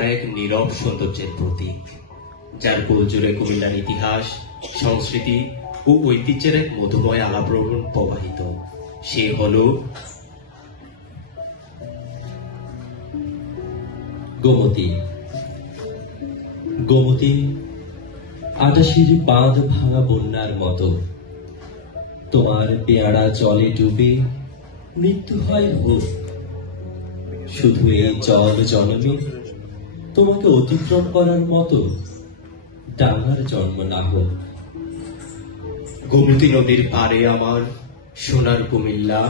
এক নীরব সৌন্দর্যের প্রতীক, যার কোল জুড়ে কুমিল্লার ইতিহাস, সংস্কৃতি ও ঐতিহ্যের এক মধুময় আলাপন প্রবাহিত। সে হল গোমতী। গোমতী ৮৮ বাঁধ ভাঙা বন্যার মতো, তোমার পেয়ারা জলে ডুবে মৃত্যু হয় হোক। শুধু এই জল জন্মে তোমাকে অতিক্রম করার মতো ডাঙার জন্ম না হোক। গোমতী নদীর পারে আমার সোনার কুমিল্লা,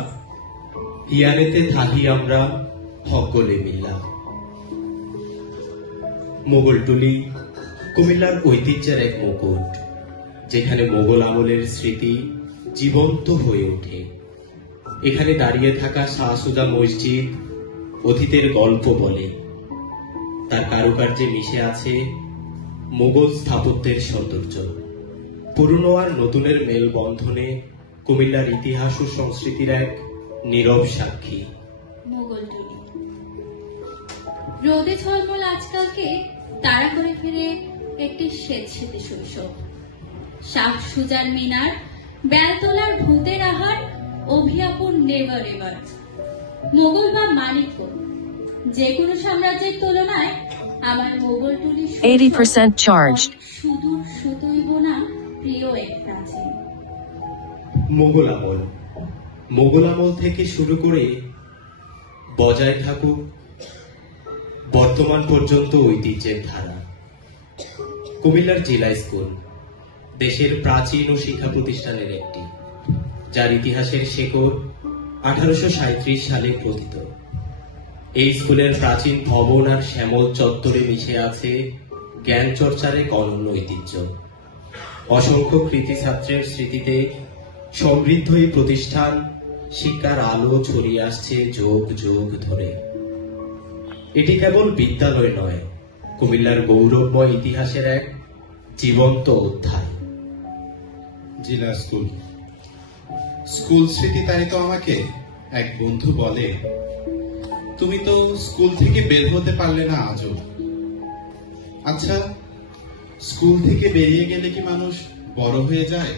হিয়ারেতে থাকি আমরা সকলে মিল্লা। মোগলটুলি কুমিল্লার ঐতিহ্যের এক মুকুট, যেখানে মোগল আমলের স্মৃতি জীবন্ত হয়ে ওঠে। এখানে দাঁড়িয়ে থাকা শাহসুজা মসজিদ অতীতের গল্প বলে, তার কারুকার্যে মিশে আছে মোগল স্থাপত্যের সৌন্দর্য। পুরনো আর নতুনের মেলবন্ধনে কুমিল্লার ইতিহাস ও সংস্কৃতির এক নীরব সাক্ষী। মোগলটুলি রোদে ঝলমল আজকালকে তাড়া করে ফিরে একটি স্বেচ্ছেতে শৈশব। শাহ সুজার মিনার, বেলতলার ভূতের আহার, অভিয়াপন নেভার এভার। মোগল বা মানিক্য, যে কোনো সাম্রাজ্যের তুলনায় আমার মোগলটুলি 80% charged। সুদূর সুতোই বোনা প্রিয় এক প্রাচীন। মোগল আমল থেকে শুরু করে বজায় থাকুক বর্তমান পর্যন্ত ঐতিহ্যের ধারা। কুমিল্লার জেলা স্কুল দেশের প্রাচীন ও শিক্ষা প্রতিষ্ঠানের একটি, যার ইতিহাসের শেকড় 1837 সালে প্রথিত। এই স্কুলের প্রাচীন ভবন আর শ্যামল চত্বরে মিশে আছে জ্ঞান চর্চার এক অনন্য ঐতিহ্য। অসংখ্য কৃতি ছাত্রের স্মৃতিতে সমৃদ্ধ এই প্রতিষ্ঠান শিক্ষার আলো ছড়িয়ে আসছে যুগ যুগ ধরে। এটি কেবল বিদ্যালয় নয়, কুমিল্লার গৌরবময় ইতিহাসের এক জীবন্ত অধ্যায়। জেলা স্কুল স্কুল স্মৃতি তারিত আমাকে এক বন্ধু বলে, তুমি তো স্কুল থেকে বের হতে পারলে না আজও। আচ্ছা, স্কুল থেকে বেরিয়ে গেলে কি মানুষ বড় হয়ে যায়?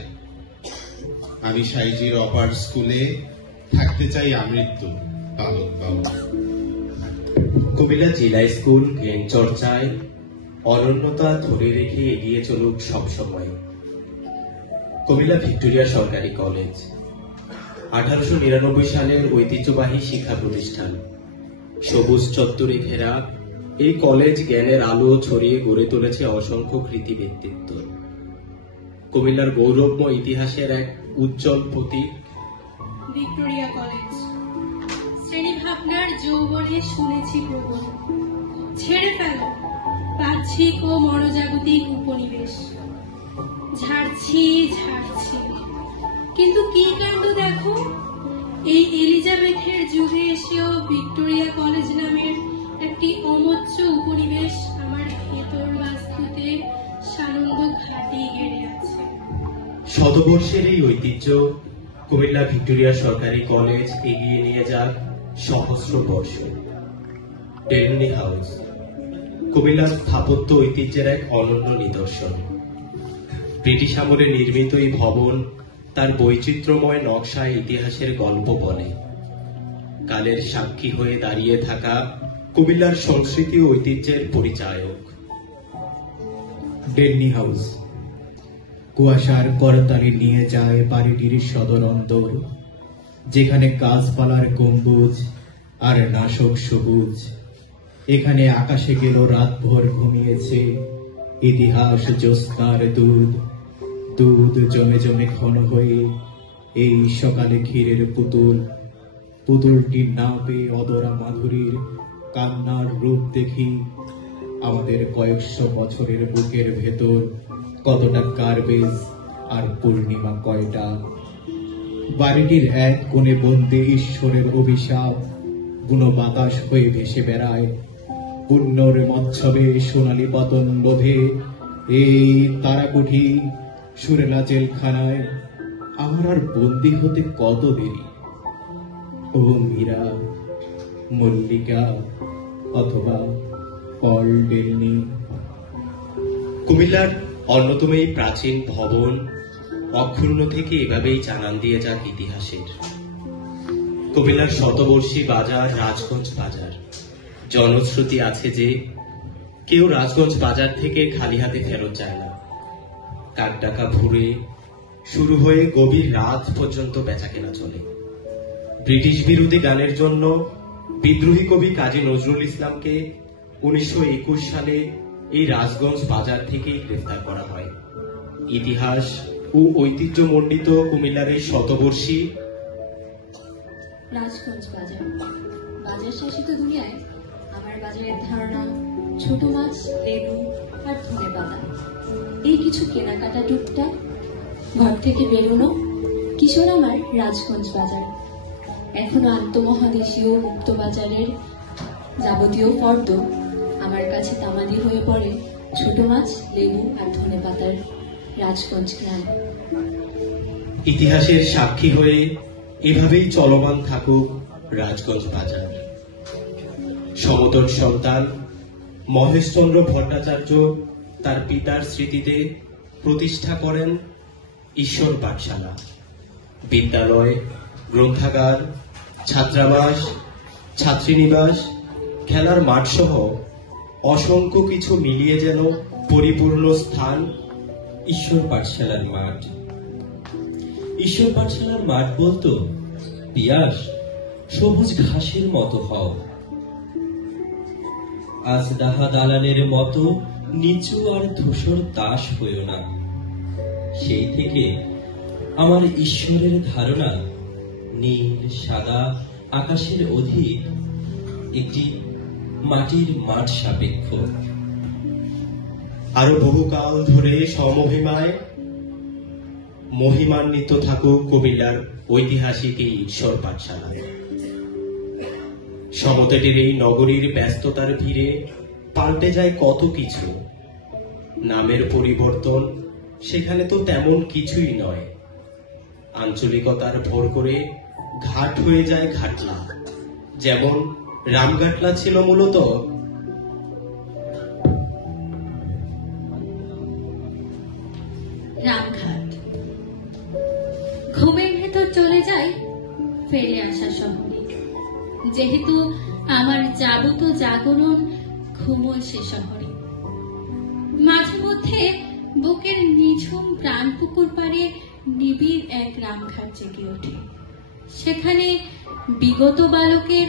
আমি সাইজির অপার স্কুলে থাকতে চাই আমৃত্যু বালক বাবু। কুমিল্লা জেলা স্কুল জ্ঞান চর্চায় অনন্যতা ধরে রেখে এগিয়ে চলুক সবসময়। কুমিল্লা ভিক্টোরিয়া সরকারি কলেজ 1899 সালের ঐতিহ্যবাহী শিক্ষা প্রতিষ্ঠান। সবুজ চত্বরে ঘেরা এই কলেজ জ্ঞানের আলো ছড়িয়ে গড়ে তুলেছে অসংখ্য কৃতি ব্যক্তিত্ব। কুমিল্লার গৌরবময় ইতিহাসের এক উজ্জ্বল প্রতীক ভিক্টোরিয়া কলেজ। শ্রেণী ভাবনার যৌবনে শুনেছি প্রবল, ছেড়ে ফেল বাহ্যিক ও মনোজাগতিক উপনিবেশ। ঝাড়ছি কিন্তু কি কাণ্ড দেখো, এই এলিজাবেথের যুগে এসেও ভিক্টোরিয়া কলেজ নামের একটি অমোচ্চ উপনিবেশ আমার ভেতর বাস্তুতে সানন্দ ঘাটি গেড়ে আছে। শতবর্ষের এই ঐতিহ্য কুমিল্লা ভিক্টোরিয়া সরকারি কলেজ এগিয়ে নিয়ে যাক সহস্র বর্ষ। ডেলনি হাউস কুমিল্লার স্থাপত্য ঐতিহ্যের এক অনন্য নিদর্শন। ব্রিটিশ আমলে নির্মিত এই ভবন তার বৈচিত্র্যময় নকশায় ইতিহাসের গল্প বলে। কালের সাক্ষী হয়ে দাঁড়িয়ে থাকা কুমিল্লার সংস্কৃতি ও ঐতিহ্যের পরিচায়ক। ডেলনি হাউস কুয়াশার করতালি নিয়ে যায় বাড়িটির সদর অন্তর, যেখানে গাছপালার গম্বুজ আর নাশক সবুজ। এখানে আকাশে গেল রাতভর ঘুমিয়েছে ইতিহাস জ্যোৎস্নার দুধ। দুধ জমে জমে ঘন হয়ে এই সকালে ক্ষীরের পুতুলটি না পেয়ে অদরা মাধুরীর কান্নার রূপ দেখি। আমাদের কয়েকশো বছরের বুকের ভেতর কতটা গার্বেজ আর পূর্ণিমা কয়টা। বাড়িটির এক কোণে বন্দী ঈশ্বরের অভিশাপ বুনো বাতাস হয়ে ভেসে বেড়ায়। পুণ্যর মৎসবে সোনালী পতন লোভে এই তারাকুঠি সুরেলা জেলখানায় আমার আর বন্দী হতে কত দেরি। ও মীরা, মল্লিকা অথবা পল ডেলনি। কুমিল্লার অন্যতম এই প্রাচীন ভবন অক্ষুণ্ণ থেকে এভাবেই জানান দিয়ে যাক ইতিহাসের। কুমিল্লার শতবর্ষী বাজার রাজগঞ্জ বাজার। জনশ্রুতি আছে যে কেউ রাজগঞ্জ বাজার থেকে খালি হাতে ফেরত যায় না। কাকডাকা ভোরে শুরু হয়ে গভীর রাত পর্যন্ত বেচাকেনা চলে। ব্রিটিশ বিরোধী গানের জন্য বিদ্রোহী কবি কাজী নজরুল ইসলামকে 1921 সালে এই রাজগঞ্জ বাজার থেকেই গ্রেফতার করা হয়। ইতিহাস ও ঐতিহ্যমণ্ডিত কুমিল্লার এই শতবর্ষী রাজগঞ্জ বাজার। বাজার শাসিত দুনিয়ায় আমার বাজারের ধারণা ছোট মাছ, লেবু আর ধনেপাতা, এই কিছু কেনাকাটা টুকটাক, ঘর থেকে বেরোনো, কিশোর আমার রাজগঞ্জ বাজার। এখনো আন্তঃমহাদেশীয় মুক্ত বাজারের যাবতীয় ফর্দ আমার কাছে তামাদি হয়ে পড়ে ছোট মাছ, লেবু আর ধনেপাতার রাজগঞ্জ গ্রাম। ইতিহাসের সাক্ষী হয়ে এভাবেই চলমান থাকুক রাজগঞ্জ বাজার। সমতট সন্তান মহেশচন্দ্র ভট্টাচার্য তার পিতার স্মৃতিতে প্রতিষ্ঠা করেন ঈশ্বর পাঠশালা। বিদ্যালয়, গ্রন্থাগার, ছাত্রাবাস, ছাত্রীনিবাস, খেলার মাঠ সহ অসংখ্য কিছু মিলিয়ে যেন পরিপূর্ণ স্থান ঈশ্বর পাঠশালার মাঠ। ঈশ্বর পাঠশালার মাঠ বলতো, পিয়াস সবুজ ঘাসের মতো হও, আজ ডাহা দালানের মতো নিচু আর ধূসর দাস হইও না। সেই থেকে আমার ঈশ্বরের ধারণা নীল সাদা আকাশের অধিক একটি মাটির মাঠ সাপেক্ষ। আরো বহুকাল ধরে সমহিমায় মহিমান্বিত থাকুক কুমিল্লার ঐতিহাসিক এই ঈশ্বর পাঠশালা। সমতটের এই নগরীর ব্যস্ততার ভিড়ে পাল্টে যায় কত কিছু। নামের পরিবর্তন সেখানে তো তেমন কিছুই নয়। আঞ্চলিকতার ভর করে ঘাট হয়ে যায় ঘাটলা। যেমন রামঘাটলা ছিল মূলত রামঘাট। ঘুমের ভেতর চলে যায় ফেলে আসা শহরে। যেহেতু আমার যাবত জাগরণ ঘুমোয় সে শহরে। মাঝে মধ্যে বুকের নিঝুম প্রাণ পুকুর পাড়ে নিবিড় এক রামঘাট জেগে ওঠে। সেখানে বিগত বালকের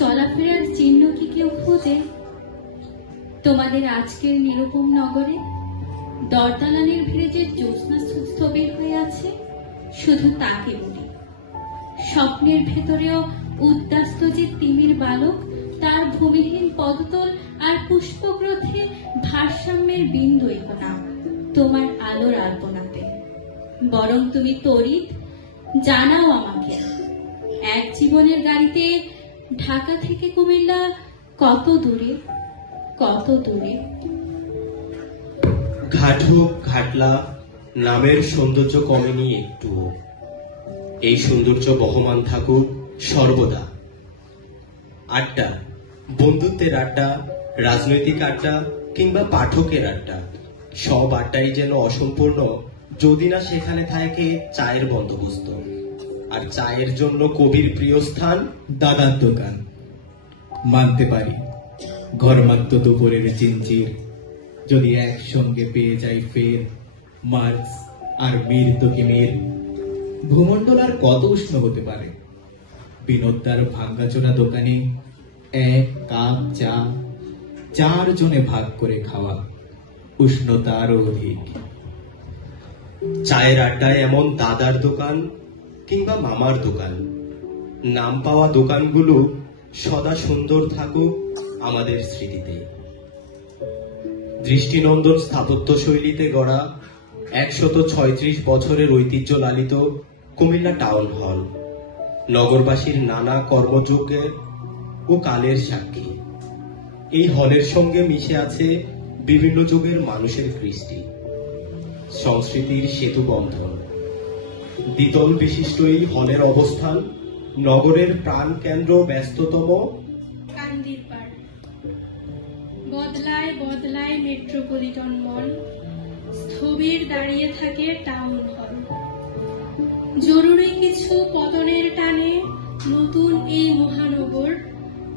চলাফেরার চিহ্ন কি কেউ খোঁজে? তোমাদের আজকের নিরুপম নগরে দরদালানের ভিড়ে যে জ্যোৎস্না স্থবির হয়ে আছে, শুধু তাকে বলি। স্বপ্নের ভেতরেও উদ্দাস্ত যে তিমির বালক, তার ভূমিহীন পদতল আর পুষ্পগ্রথে ভারসাম্যের বিন্দুই না তোমার আলোর আলপনাতে। বরং তুমি তড়িৎ জানাও আমাকে, এক জীবনের গাড়িতে ঢাকা থেকে কুমিল্লা কত দূরে, কত দূরে। ঘাট হোক ঘাটলা, নামের সৌন্দর্য কমেনি একটুও। এই সৌন্দর্য বহমান থাকুক সর্বদা। আড্ডা, বন্ধুত্বের আড্ডা, রাজনৈতিক আড্ডা কিংবা পাঠকের আড্ডা, সব আড্ডাই যেন অসম্পূর্ণ যদি না সেখানে থাকে চায়ের বন্দোবস্ত। আর চায়ের জন্য কবির প্রিয় স্থান দাদার দোকান। মানতে পারি ঘরমাত্র দুপুরের চিনচির যদি একসঙ্গে পেয়ে যাই ফের মার্কস আর মীর তকিমের, ভূমণ্ডল আর কত উষ্ণ হতে পারে। বিনোদার ভাঙ্গাচোরা দোকানে এক কাপ চা, 4 জনে ভাগ করে খাওয়া, উষ্ণতা আরো অধিক। চায়ের আড্ডায় এমন দাদার দোকান কিংবা মামার দোকান, নাম পাওয়া দোকানগুলো সদা সুন্দর থাকুক আমাদের স্মৃতিতে। দৃষ্টিনন্দন স্থাপত্য শৈলীতে গড়া 136 বছরের ঐতিহ্য লালিত কুমিল্লা টাউন হল নগরবাসীর নানা কর্মযজ্ঞের ও কালের সাক্ষী। এই হলের সঙ্গে মিশে আছে বিভিন্ন যুগের মানুষের কৃষ্টি, সংস্কৃতির সেতু বন্ধন। দ্বিতল বিশিষ্ট এই হলের অবস্থান নগরের প্রাণ কেন্দ্র ব্যস্ততম কান্দির পাড়। বদলায় বদলায় মেট্রোপলিটন মল, স্থবির দাঁড়িয়ে থাকে টাউন হল। জরুরি কিছু পতনের টানে নতুন এই মহানগর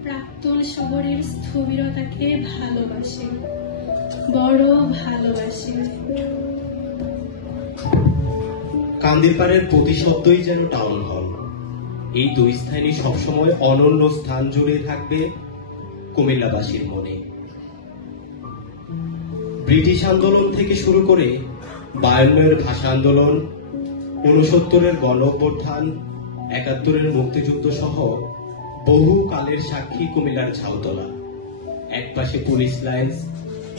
প্রাক্তন শহরের স্থবিরতাকে ভালোবাসে, বড় ভালোবাসে। কান্দিরপাড়ের প্রতি শব্দই যেন টাউন হল। এই দুই স্থানই সবসময় অনন্য স্থান জুড়ে থাকবে কুমিল্লাবাসীর মনে। ব্রিটিশ আন্দোলন থেকে শুরু করে 52-এর ভাষা আন্দোলন, 69-এর গণ অভ্যুত্থান, 71-এর মুক্তিযুদ্ধ সহ বহু কালের সাক্ষী কুমিল্লার ঝাউতলা। এক পাশে পুলিশ লাইন্স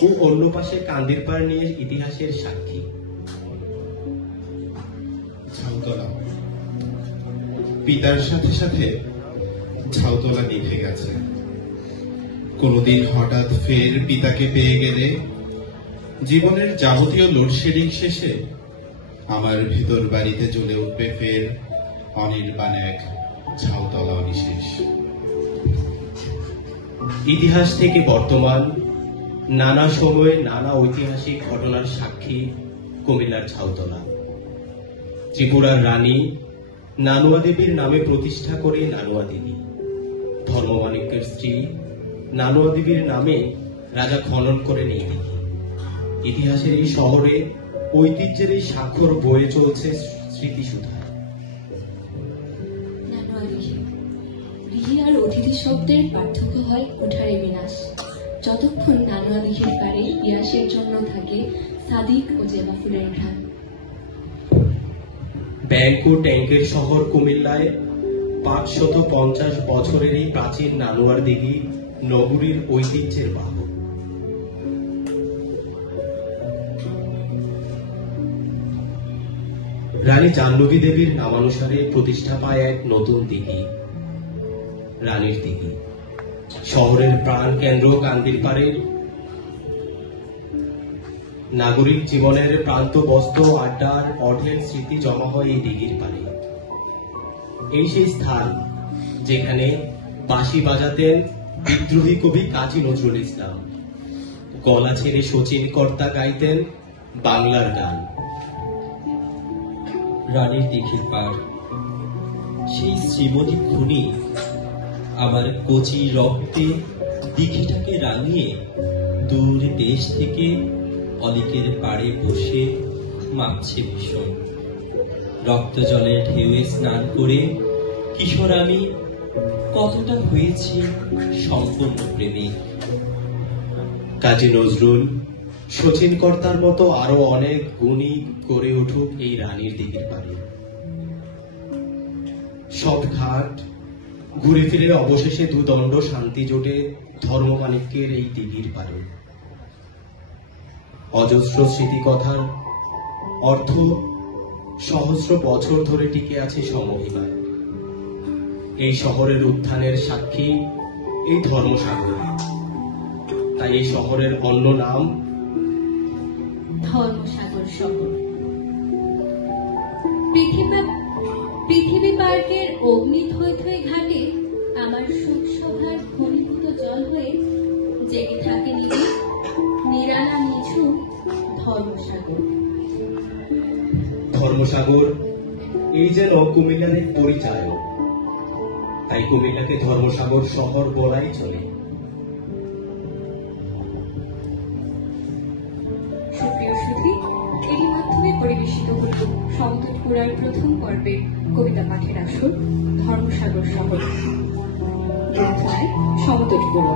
ও অন্য পাশে কান্দিরপাড় নিয়ে ইতিহাসের সাক্ষী। ঝাউতলা পিতার সাথে সাথে ঝাউতলা নিভে গেছে। কোনদিন হঠাৎ ফের পিতাকে পেয়ে গেলে জীবনের যাবতীয় লোডশেডিং শেষে আমার ভিতর বাড়িতে জ্বলে উঠবে ফের অনির্বাণ এক ঝাউতলা অনিশেষ। ইতিহাস থেকে বর্তমান, নানা সময়ে নানা ঐতিহাসিক ঘটনার সাক্ষী কুমিল্লার ঝাউতলা। ত্রিপুরার রানী নানুয়া দেবীর নামে প্রতিষ্ঠা করে নানুয়া দেবী, ধর্মমাণিক্যের স্ত্রী নানুয়া দেবীর নামে রাজা খনন করে এই দিঘি। ইতিহাসের এই শহরে ঐতিহ্যের এই স্বাক্ষর বয়ে চলছে স্মৃতিসুধা। নানুয়া দিঘি, দিঘি আর অতিথি শব্দের পার্থক্য হয় উঠারে বিনাশ। যতক্ষণ নানুয়া দিঘির পারে ইয়াসের জন্য থাকে সাদিক ও জেবা ফুলের ঘ্রাণ। ব্যাংক ও ট্যাঙ্কের শহর কুমিল্লায় 550 বছরের এই প্রাচীন নানুয়ার দিঘি নগরীর ঐতিহ্যের বাহক। রানী জাহ্নবী দেবীর নামানুসারে প্রতিষ্ঠা পায় এক নতুন দিঘি, রানীর দিঘি। শহরের প্রাণ কেন্দ্র কান্দিরপাড়ের নাগরিক জীবনের প্রান্ত বস্ত্র আড্ডার অঢেল স্মৃতি জমা হয় এই দিঘির পাড়ে। এই সেই স্থান যেখানে বাঁশি বাজাতেন বিদ্রোহী কবি কাজী নজরুল ইসলাম, গলা ছেড়ে শচীন কর্তা গাইতেন বাংলার গান। রানীর দিঘির পাড়, সেই শ্রীমতী খুনি আমার কচি রক্তে দিঘিটাকে রাঙিয়ে দূর দেশ থেকে অলিকের পাড়ে বসে মাপছে ভীষণ। রক্ত জলের ঢেউয়ে স্নান করে কিশোর আমি কতটা হয়েছি সম্পূর্ণ প্রেমিক। কাজী নজরুল, শচীন কর্তার মতো আরো অনেক গুণী গড়ে উঠুক এই রানীর দিঘির পাড়ে। সব ঘাট ঘুরে ফিরে অবশেষে দুদণ্ড শান্তি জোটে ধর্মমাণিক্যের এই দিঘির পাড়ে। অজস্র স্মৃতিকথার অর্থ সহস্র বছর ধরে টিকে আছে সমহিমায়। এই শহরের উত্থানের সাক্ষী এই ধর্মসাগর, তাই এই শহরের অন্য নাম ধর্মসাগর শহর। পৃথিবী পার্কের অগ্নি থই থই ঘাটে আমার সুখ শোভার ঘনীভূত জল হয়ে জেগে থাকে নিরালা নিঝুম ধর্মসাগর। ধর্মসাগর এই যেন কুমিল্লার এক পরিচয়, তাই কুমিল্লাকে ধর্মসাগর শহর বলাই চলে। সুপ্রিয় সুধী, এরই মাধ্যমে পরিবেশিত হল সমতটপুরার প্রথম পর্বের কবিতা পাঠের আসর ধর্মসাগর শহর। গ্রন্থনায় সমতটপুরা।